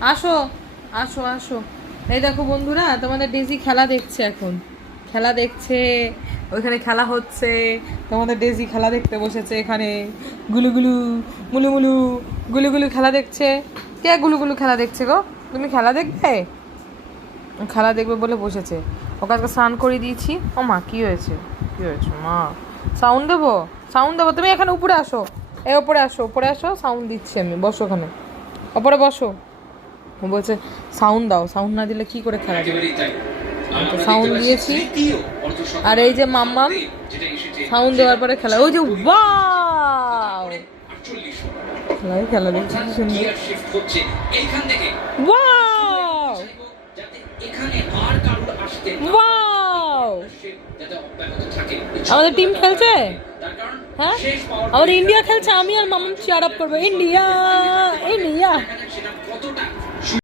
আসো আসো আসো। এই দেখো বন্ধুরা, তোমাদের ডেজি খেলা দেখছে এখন। খেলা দেখছে, ওইখানে খেলা হচ্ছে। তোমাদের ডেজি খেলা দেখতে বসেছে এখানে। গুলুগুলু মুলুমুলু গুলুগুলু খেলা দেখছে। কে গুলুগুলু খেলা দেখছে গো? তুমি খেলা দেখবে? খেলা দেখবে বলে বসেছে। ওকে আজকে স্নান করে দিয়েছি। ও মা, কি হয়েছে? কি হয়েছে মা? সাউন্ড দেবো? সাউন্ড দেবো? তুমি এখানে উপরে আসো। এই ওপরে আসো, উপরে আসো, সাউন্ড দিচ্ছি আমি। বসো ওখানে, ওপরে বসো। ও বলছে সাউন্ড দাও, সাউন্ড না দিলে কি করে খেলা দেবে? সাউন্ড দিয়েছি। আর এই যে মাম্মাম সাউন্ড দেওয়ার পরে খেলা। ওই যে ওয়াও, খেলাই খেলা দেখছি কি সুন্দর। ওয়াও ওয়াও, আমাদের টিম খেলছে। হ্যাঁ, আমাদের ইন্ডিয়া খেলছে। আমি আর মাম্মাম চিয়ার আপ করবো, ইন্ডিয়া ইন্ডিয়া।